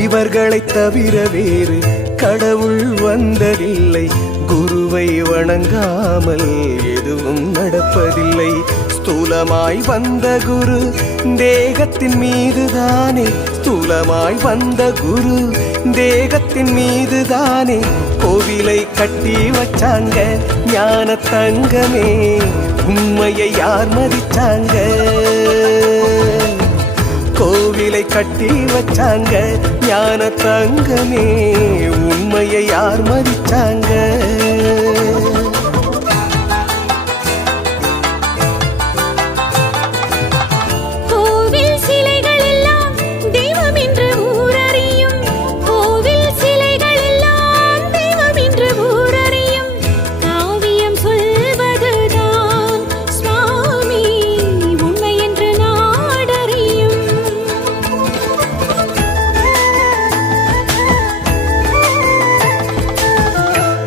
இவர்களைத் தவிர வேறு கடவுள் வந்ததில்லை. குருவை வணங்காமல் எதுவும் நடப்பதில்லை. ஸ்தூலமாய் வந்த குரு தேகத்தின் மீதுதானே, ஸ்தூலமாய் வந்த குரு தேகத்தின் மீதுதானே கோவிலை கட்டி வச்சாங்க. ஞான தங்கமே உண்மையை யார் மதிச்சாங்க? கோவிலை கட்டி வச்சாங்க. ஞான தங்கமே உண்மையை யார் மதிச்சாங்க?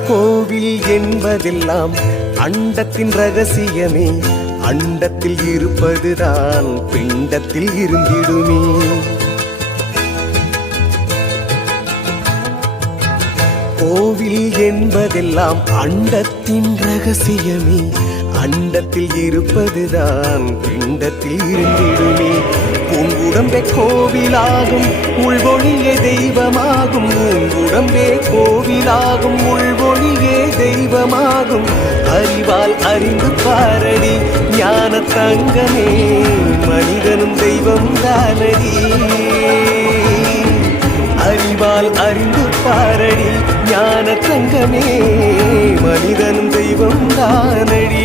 கோவில் என்பதெல்லாம் அண்டத்தின் ரகசியமே, அண்டத்தில் இருப்பதுதான் பிண்டத்தில் இருந்திடுமே. கோவில் என்பதெல்லாம் அண்டத்தின் ரகசியமே, அண்டத்தில் இருப்பதுதான் பிண்டத்தில் இருந்திடுமே. உடம்பே கோவிலாகும் உள்வொழியே தெய்வமாகும். உடம்பே கோவிலாகும் உள்வொழியே தெய்வமாகும். அறிவால் அறிந்து பாரடி ஞான தங்கமே, மனிதனும் தெய்வம் தானடி. அறிவால் அறிந்து பாரடி ஞான தங்கமே, மனிதனும் தெய்வம் தானடி.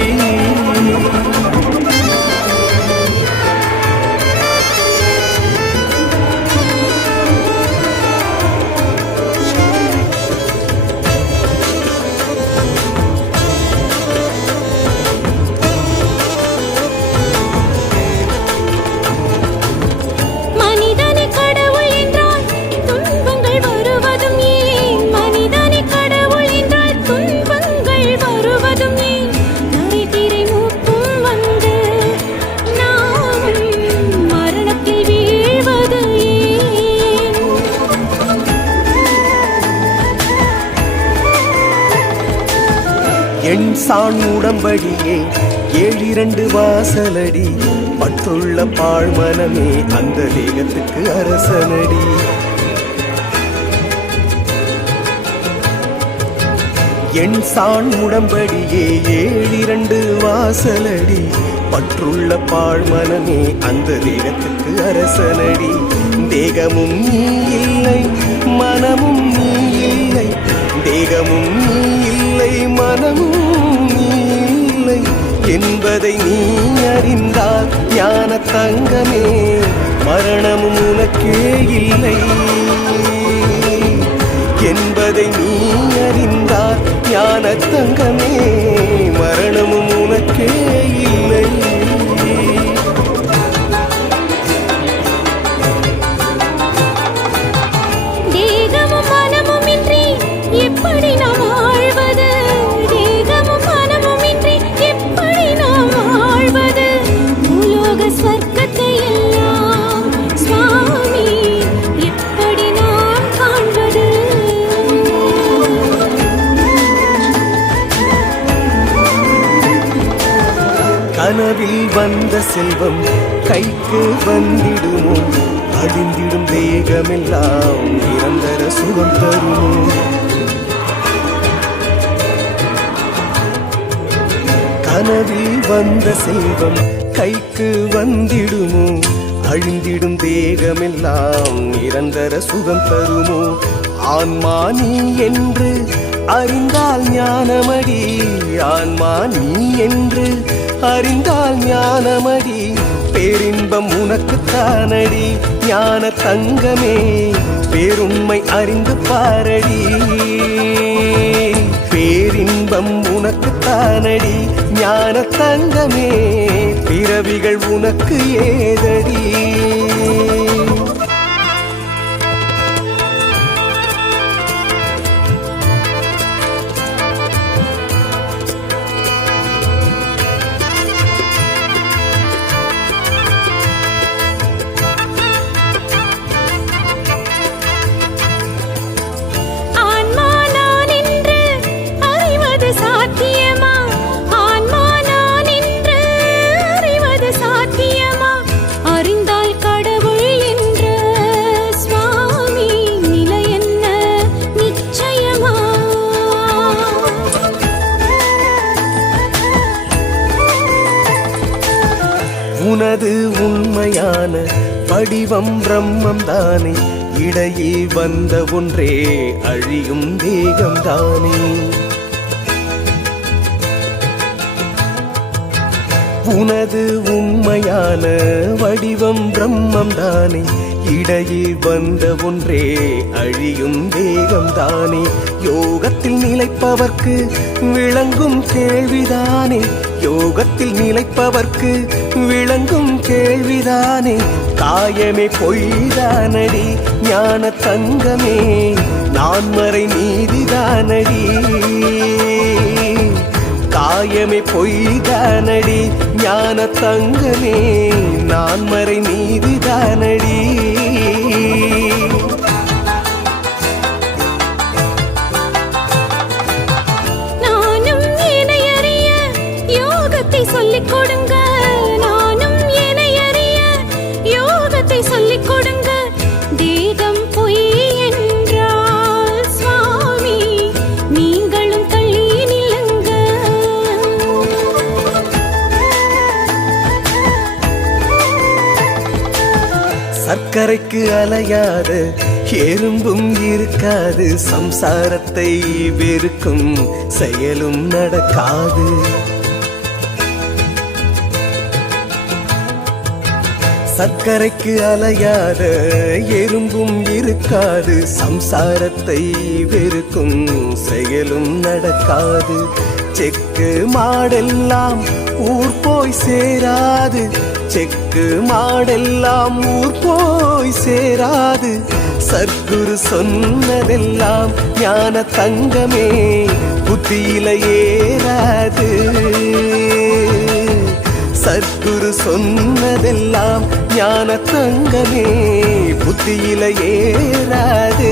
எண் சாண் உடம்படியே 7 வாசலடி. பற்றுள்ள பாழ்மனமே அந்த தேகத்துக்கு அரசனடி. எண் சாண் உடம்படியே 7 வாசலடி. பற்றுள்ள பாழ்மனமே அந்த தேகத்துக்கு அரசனடி. தேகமும் நீ இல்லை மனமும் நீ இல்லை. தேகமும் நீ இல்லை மனமும் நீ இல்லை என்பதை நீ அறிந்தால் ஞான தங்கமே, மரணமும் உனக்கே இல்லை என்பதை நீ அறிந்தால் ஞான தங்கமே, மரணமும் உனக்கே இல்லை. எப்படி நாம் வாழ்வது? தேகமும் மனமும் இன்றி எப்படி நாம் வாழ்வது? பூலோக ஸ்வர்க்கத்தை எல்லாம் சுவாமி எப்படி நாம் காண்பது? கனவில் வந்த செல்வம் கைக்கு வந்திடுமோ? அழிந்திடும் தேகமெல்லாம் நிரந்தர சுகம் தருமோ? கனவில் வந்த செல்வம் கைக்கு வந்திடுமோ? அழிந்திடும் தேகமெல்லாம் நிரந்தர சுகம் தருமோ? ஆன்மா நீ என்று அறிந்தால் ஞானமடி. ஆன்மா நீ என்று அறிந்தால் ஞானமடி. பேரின்பம் உனக்குத்தானடி ஞான தங்கமே, பேருண்மை அறிந்து பாரடி. பேரின்பம் உனக்குத்தானடி ஞான தங்கமே, பிறவிகள் உனக்கு ஏதடி. வடிவம் பிரம்மம் தானே, இடையில் வந்த ஒன்றே அழியும் தேகம் தானே. உனது உண்மையான வடிவம் பிரம்மம் தானே, இடையில் வந்த ஒன்றே அழியும் தேகம் தானே. யோகத்தில் நிலைப்பவர்க்கு விளங்கும் கேள்விதானே, யோகத்தில் நிலைப்பவர்க்கு விளங்கும் கேள்விதானே. காயமே பொய்தானடி ஞான தங்கமே, நான்மறை நீதிதானடி. காயமே பொய்தானடி ஞான தங்கமே, நான்மறை நீதிதானடி. நானும் என்னை அறிய யோகத்தை சொல்லிக் கொடுங்க, நானும் என்னை அறிய யோகத்தை சொல்லிக் கொடுங்க. தேகம் பொய் என்றால் சுவாமி நீங்களும் தள்ளி நில்லுங்க. சர்க்கரைக்கு அலையாத எறும்பும் இருக்காது, சம்சாரத்தை வெறுக்கும் செயலும் நடக்காது. சர்க்கரைக்கு அலையாத எறும்பும் இருக்காது, சம்சாரத்தை வெறுக்கும் செயலும் நடக்காது. செக்கு மாடெல்லாம் ஊர் போய் சேராது, செக்கு மாடெல்லாம் ஊர் போய் சேராது. சர்க்குரு சொன்னதெல்லாம் ஞான தங்கமே, புத்தியில ஏறாது. சர்க்குரு சொன்னதெல்லாம் ஞான தங்கமே, புத்தியில ஏறாது.